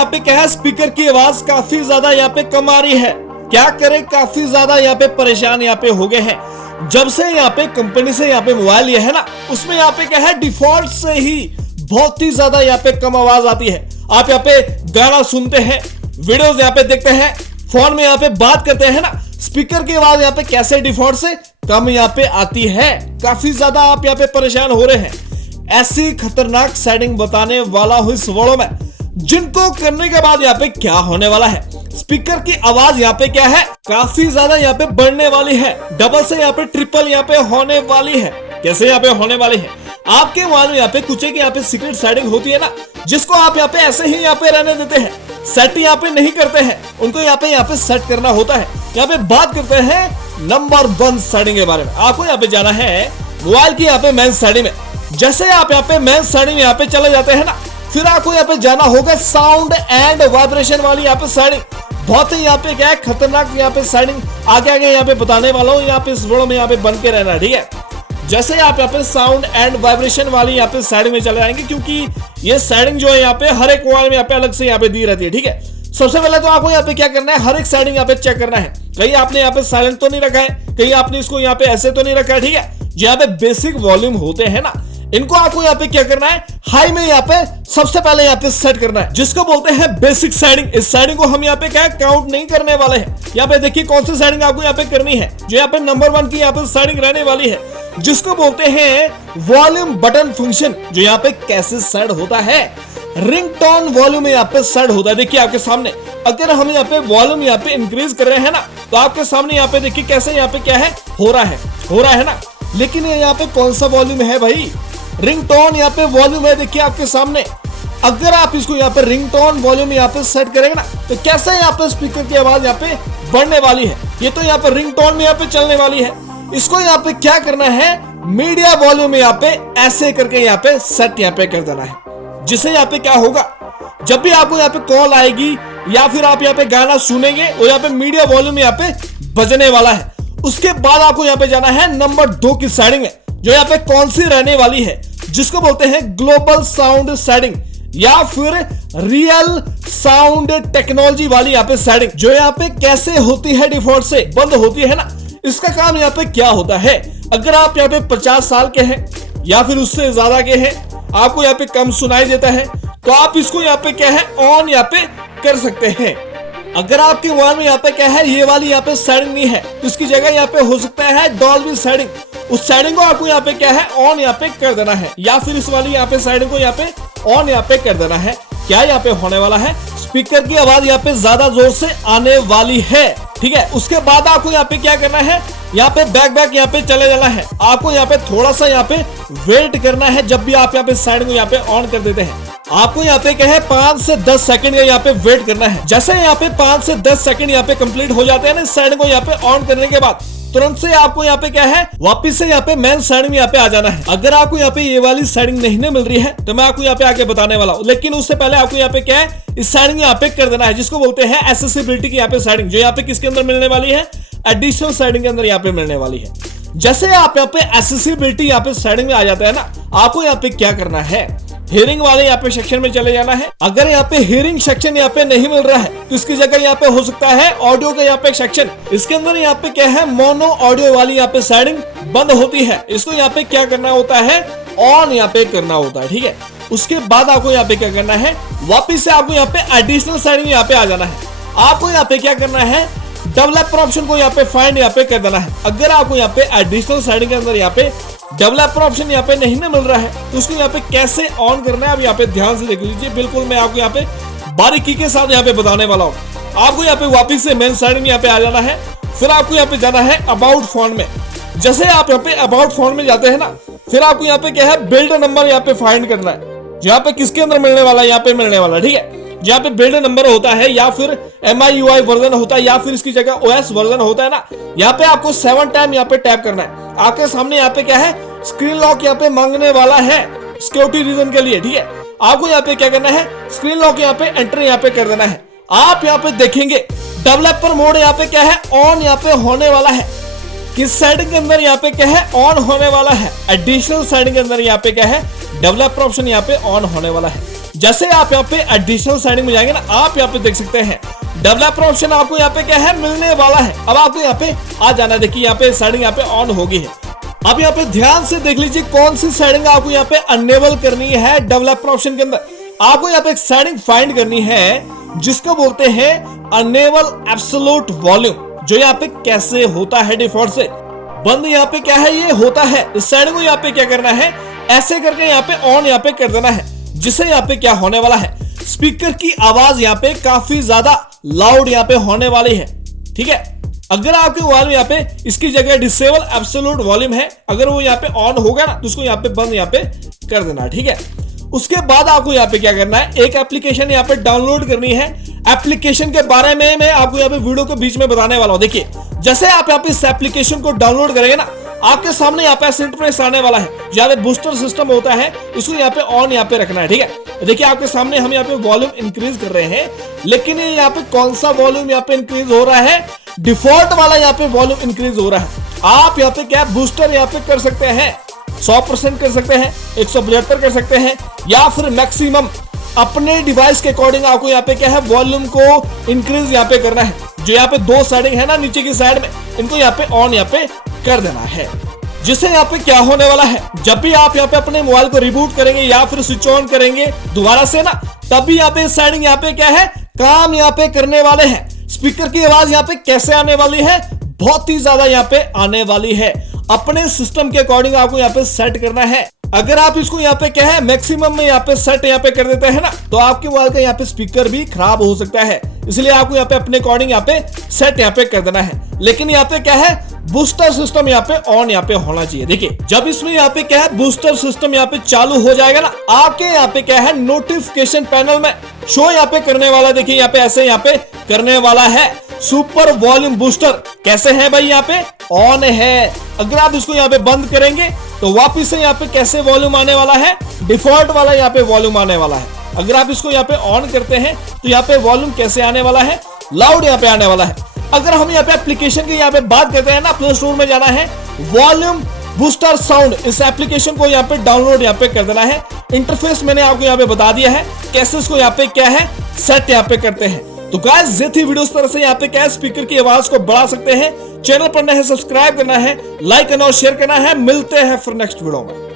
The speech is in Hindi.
यहाँ पे क्या है, स्पीकर की आवाज काफी ज्यादा यहाँ पे कम आ रही है। क्या करें, काफी ज्यादा यहाँ पे परेशान यहाँ पे हो गए हैं। जब से यहाँ पे कंपनी से यहाँ पे मोबाइल लिया है ना, उसमें यहाँ पे क्या है, डिफॉल्ट से ही बहुत ही ज्यादा यहाँ पे कम आवाज आती है। आप यहाँ पे गाना सुनते हैं, वीडियोस यहाँ पे देखते हैं, फोन में यहाँ पे बात करते हैं ना, स्पीकर की आवाज यहाँ पे कैसे डिफॉल्ट से कम यहाँ पे आती है। काफी ज्यादा आप यहाँ पे परेशान हो रहे हैं। ऐसी खतरनाक सेटिंग बताने वाला हूं इस वीडियो में, जिनको करने के बाद यहाँ पे क्या होने वाला है। स्पीकर की आवाज यहाँ पे क्या है, काफी ज्यादा यहाँ पे बढ़ने वाली है, डबल से यहाँ पे ट्रिपल यहाँ पे होने वाली है। कैसे यहाँ पे होने वाली है, आपके मोबाइल में यहाँ पे कुछ एक यहाँ पे सीक्रेट सेटिंग होती है ना, जिसको आप यहाँ पे ऐसे ही यहाँ पे रहने देते हैं, सेट यहाँ पे नहीं करते हैं, उनको यहाँ पे सेट करना होता है। यहाँ पे बात करते हैं नंबर 1 सेटिंग के बारे में। आपको यहाँ पे जाना है मोबाइल की यहाँ पे मेन सेटिंग में। जैसे आप यहाँ पे मेन सेटिंग में यहाँ पे चले जाते हैं ना, फिर आपको यहाँ पे जाना होगा साउंड एंड वाइब्रेशन वाली यहाँ पे सेटिंग। बहुत ही यहाँ पे क्या है, खतरनाक यहाँ पे सेटिंग आगे आगे यहाँ पे बताने वाला हूँ। यहाँ पे इस वीडियो में यहाँ पे बन के रहना, ठीक है। जैसे आप यहाँ पे साउंड एंड वाइब्रेशन वाली यहाँ पे सेटिंग में चले जाएंगे, क्योंकि ये सेटिंग जो है यहाँ पे हर एक मोबाइल में यहाँ पे अलग से यहाँ पे दी रहती है, ठीक है। सबसे पहले तो आपको यहाँ पे क्या करना है, हर एक सेटिंग यहाँ पे चेक करना है। कहीं आपने यहाँ पे साइलेंट तो नहीं रखा है, कहीं आपने इसको यहाँ पे ऐसे तो नहीं रखा है, ठीक है। जो यहाँ पे बेसिक वॉल्यूम होते हैं ना, इनको आपको यहाँ पे क्या करना है, हाई में यहाँ पे सबसे पहले यहाँ पे सेट करना है, जिसको बोलते हैं बेसिक सेटिंग। इस सेटिंग को हम यहाँ पे क्या काउंट नहीं करने वाले हैं। यहाँ पे देखिए कौन सी सेटिंग आपको यहाँ पे करनी है, जो यहाँ पे नंबर 1 की यहाँ पे सेटिंग रहने वाली है, जिसको बोलते हैं वॉल्यूम बटन फंक्शन। जो यहाँ पे कैसे सेट होता है, रिंगटोन वॉल्यूम यहाँ पे सेट होता है। देखिए आपके सामने, अगर हम यहाँ पे वॉल्यूम यहाँ पे इंक्रीज कर रहे हैं ना, तो आपके सामने यहाँ पे देखिए कैसे यहाँ पे क्या है, हो रहा है ना। लेकिन ये यहाँ पे कौन सा वॉल्यूम है भाई, रिंगटोन यहाँ पे वॉल्यूम है, देखिए आपके सामने। अगर आप इसको यहाँ पे रिंगटोन वॉल्यूम यहाँ पे सेट करेंगे ना, तो कैसे यहाँ पे स्पीकर की आवाज यहाँ पे बढ़ने वाली है। ये तो यहाँ पे रिंगटोन में यहाँ पे चलने वाली है। इसको यहाँ पे क्या करना है, मीडिया वॉल्यूम यहाँ पे ऐसे करके यहाँ पे सेट यहाँ पे कर देना है। जिससे यहाँ पे क्या होगा, जब भी आपको यहाँ पे कॉल आएगी या फिर आप यहाँ पे गाना सुनेंगे, और यहाँ पे मीडिया वॉल्यूम यहाँ पे बजने वाला है। उसके बाद आपको यहाँ पे जाना है नंबर 2 की सेटिंग में, जो यहाँ पे कौन सी रहने वाली है, जिसको बोलते हैं ग्लोबल साउंड सेटिंग या फिर रियल साउंड टेक्नोलॉजी वाली यहाँ पे सेटिंग। जो यहाँ पे कैसे होती है, डिफॉल्ट से बंद होती है ना। इसका काम यहाँ पे क्या होता है, अगर आप यहाँ पे 50 साल के हैं या फिर उससे ज्यादा के हैं, आपको यहाँ पे कम सुनाई देता है, तो आप इसको यहाँ पे क्या है, ऑन यहाँ पे कर सकते हैं। अगर आपके मोबाइल में यहाँ पे क्या है, ये वाली यहाँ पे सेटिंग नहीं है, तो इसकी जगह यहाँ पे हो सकता है डॉल्बी सेटिंग। उस सेटिंग को आपको यहाँ पे क्या है, ऑन यहाँ पे कर देना है, या फिर इस वाली यहाँ पे सेटिंग को यहाँ पे ऑन यहाँ पे कर देना है। क्या यहाँ पे होने वाला है, स्पीकर की आवाज यहाँ पे ज्यादा जोर से आने वाली है, ठीक है। उसके बाद आपको यहाँ पे क्या करना है, यहाँ पे बैक यहाँ पे चले जाना है। आपको यहाँ पे थोड़ा सा यहाँ पे वेट करना है। जब भी आप यहाँ पे सेटिंग को यहाँ पे ऑन कर देते हैं, आपको यहाँ पे क्या है, 5 से 10 सेकंड का यहाँ पे वेट करना है। जैसे यहाँ पे 5 से 10 सेकंड यहाँ पे कंप्लीट हो जाते हैं ना, इस सेटिंग को यहाँ पे ऑन करने के बाद तुरंत से आपको यहाँ पे क्या है, वापस से यहाँ पे मेन सेटिंग में यहाँ पे आ जाना है। अगर आपको यहाँ पे ये वाली सेटिंग नहीं मिल रही है, तो मैं आपको यहाँ पे आगे बताने वाला हूँ, लेकिन उससे पहले आपको यहाँ पे क्या है, इस सेटिंग यहाँ पे कर देना है, जिसको बोलते हैं एक्सेसिबिलिटी की यहाँ पे सेटिंग। जो यहाँ पे किसके अंदर मिलने वाली है, एडिशनल सेटिंग के अंदर यहाँ पे मिलने वाली है। जैसे आप यहाँ पे एक्सेसिबिलिटी यहाँ पे सेटिंग में आ जाता है ना, आपको यहाँ पे क्या करना है, हियरिंग वाले यहाँ पे सेक्शन में चले जाना है। अगर यहाँ पे हियरिंग सेक्शन यहाँ पे नहीं मिल रहा है, तो इसकी जगह यहाँ पे हो सकता है ऑडियो का यहाँ पे सेक्शन। इसके अंदर यहाँ पे क्या है, मोनो ऑडियो वाली यहाँ पे सेटिंग बंद होती है। इसको यहाँ पे क्या करना होता है, ऑन यहाँ पे करना होता है, ठीक है। उसके बाद आपको यहाँ पे क्या करना है, वापिस से आपको यहाँ पे एडिशनल सेटिंग यहाँ पे आ जाना है। आपको यहाँ पे क्या करना है, डेवलपर ऑप्शन को यहाँ पे फाइंड यहाँ पे कर देना है। अगर आपको यहाँ पे एडिशनल सेटिंग के अंदर यहाँ पे डेवलपर ऑप्शन यहाँ पे नहीं ना मिल रहा है, तो उसको यहाँ पे कैसे ऑन करना है, अब यहाँ पे ध्यान से देख लीजिए। बिल्कुल मैं आपको यहाँ पे बारीकी के साथ यहाँ पे बताने वाला हूँ। आपको यहाँ पे वापस से मेन सेटिंग में यहाँ पे आ जाना है। फिर आपको यहाँ पे जाना है अबाउट फोन में। जैसे आप यहाँ पे अबाउट फोन में जाते हैं ना, फिर आपको यहाँ पे क्या है, बिल्ड नंबर यहाँ पे फाइंड करना है। यहाँ पे किसके अंदर मिलने वाला है, यहाँ पे मिलने वाला, ठीक है। जहाँ पे बिल्ड नंबर होता है, या फिर MIUI वर्जन होता है, या फिर इसकी जगह OS वर्जन होता है ना, यहाँ पे आपको 7 टाइम यहाँ पे टैप करना है। आपके सामने यहाँ पे क्या है, स्क्रीन लॉक यहाँ पे मांगने वाला है सिक्योरिटी रीजन के लिए, ठीक है। आपको यहाँ पे क्या करना है, स्क्रीन लॉक यहाँ पे एंटर यहाँ पे कर देना है। आप यहाँ पे देखेंगे डेवलपर मोड यहाँ पे क्या है, ऑन यहाँ पे होने वाला है। किस सेटिंग के अंदर यहाँ पे क्या है, ऑन होने वाला है। एडिशनल सेटिंग के अंदर यहाँ पे क्या है, डेवलपर ऑप्शन यहाँ पे ऑन होने वाला है। जैसे आप यहाँ पे एडिशनल सेटिंग में जाएंगे ना, आप यहाँ पे देख सकते हैं डेवलपर ऑप्शन आपको यहाँ पे क्या है मिलने वाला है। अब आपको यहाँ पे आ जाना है। देखिए यहाँ पे सेटिंग यहाँ पे ऑन हो गई है। अब यहाँ पे ध्यान से देख लीजिए कौन सी सेटिंग आपको यहाँ पे अनेबल करनी है। डेवलपर ऑप्शन के अंदर आपको यहाँ पे एक सेटिंग फाइंड करनी है जिसको बोलते हैं अनेबल एब्सोल्यूट वॉल्यूम, जो यहाँ पे कैसे होता है डिफॉल्ट से बंद यहाँ पे क्या है ये होता है। इस सेटिंग को यहाँ पे क्या करना है, ऐसे करके यहाँ पे ऑन यहाँ पे कर देना है, जिससे यहाँ पे क्या होने वाला है, स्पीकर की आवाज यहाँ पे काफी ज्यादा लाउड यहाँ पे होने वाली है। ठीक है, अगर आपके मोबाइल में यहाँ पे इसकी जगह डिसेबल एब्सोल्यूट वॉल्यूम है, अगर वो यहाँ पे ऑन होगा ना तो उसको यहाँ पे बंद यहाँ पे कर देना। ठीक है, उसके बाद आपको यहाँ पे क्या करना है, एक एप्लीकेशन यहाँ पे डाउनलोड करनी है। एप्लीकेशन के बारे में मैं आपको यहाँ पे वीडियो के बीच में बताने वाला हूँ। देखिए जैसे आप यहाँ पे इस एप्लीकेशन को डाउनलोड करेंगे ना, आपके सामने यहाँ पे ऐसा इंटरफेस आने वाला है। यहाँ पे बूस्टर सिस्टम होता है, इसको यहाँ पे ऑन यहाँ पे रखना है। ठीक है, देखिए आपके सामने हम यहाँ पे वॉल्यूम इंक्रीज कर रहे हैं, लेकिन यहाँ पे कौन सा वॉल्यूम यहाँ पे इंक्रीज हो रहा है, डिफॉल्ट वाला यहाँ पे वॉल्यूम इंक्रीज हो रहा है। आप यहाँ पे क्या बूस्टर यहाँ पे कर सकते हैं, 100% कर सकते हैं, 175 कर सकते हैं, या फिर मैक्सिमम अपने डिवाइस के अकॉर्डिंग आपको यहाँ पे क्या है वॉल्यूम को इंक्रीज यहाँ पे करना है। जो यहाँ पे दो सेटिंग है ना नीचे की साइड में, इनको यहाँ पे ऑन यहाँ पे कर देना है, जिससे यहाँ पे क्या होने वाला है, जब भी आप यहाँ पे अपने मोबाइल को रिबूट करेंगे या फिर स्विच ऑन करेंगे दोबारा से ना, तभी यहाँ पे सेटिंग यहाँ पे क्या है काम यहाँ पे करने वाले हैं। स्पीकर की आवाज यहाँ पे कैसे आने वाली है, बहुत ही ज्यादा यहाँ पे आने वाली है। अपने सिस्टम के अकॉर्डिंग आपको यहाँ पे सेट करना है। अगर आप इसको यहाँ पे क्या है मैक्सिमम में यहाँ पे सेट यहाँ पे कर देते हैं ना, तो आपके मोबाइल का यहाँ पे स्पीकर भी खराब हो सकता है। इसलिए आपको यहाँ पे अपने अकॉर्डिंग यहाँ पे सेट यहाँ पे कर देना है। लेकिन यहाँ पे क्या है बूस्टर सिस्टम यहाँ पे ऑन यहाँ पे होना चाहिए। देखिए जब इसमें यहाँ पे क्या है बूस्टर सिस्टम यहाँ पे चालू हो जाएगा ना, आपके यहाँ पे क्या है नोटिफिकेशन पैनल में शो यहाँ पे करने वाला, देखिए यहाँ पे ऐसे यहाँ पे करने वाला है सुपर वॉल्यूम बूस्टर। कैसे है भाई, यहाँ पे ऑन है। अगर आप इसको यहाँ पे बंद करेंगे तो वापिस से यहाँ पे कैसे वॉल्यूम आने वाला है, डिफॉल्ट वाला यहाँ पे वॉल्यूम आने वाला है। अगर आप इसको यहाँ पे ऑन करते हैं तो यहाँ पे वॉल्यूम कैसे आने वाला है, लाउड यहाँ पे आने वाला है। अगर हम यहाँ पे एप्लीकेशन की यहाँ पे बात करते हैं ना, प्ले स्टोर में जाना है, वॉल्यूम बूस्टर साउंड, इस एप्लीकेशन को यहाँ पे डाउनलोड यहाँ पे कर देना है। इंटरफेस मैंने आपको यहाँ पे बता दिया है कैसे इसको यहाँ पे क्या है सेट यहाँ पे करते हैं। तो गाइस ये थी वीडियो, इस तरह से यहाँ पे क्या है स्पीकर की आवाज को बढ़ा सकते हैं। चैनल पर नए हैं सब्सक्राइब करना है, लाइक करना और शेयर करना है। मिलते हैं फिर नेक्स्ट वीडियो में।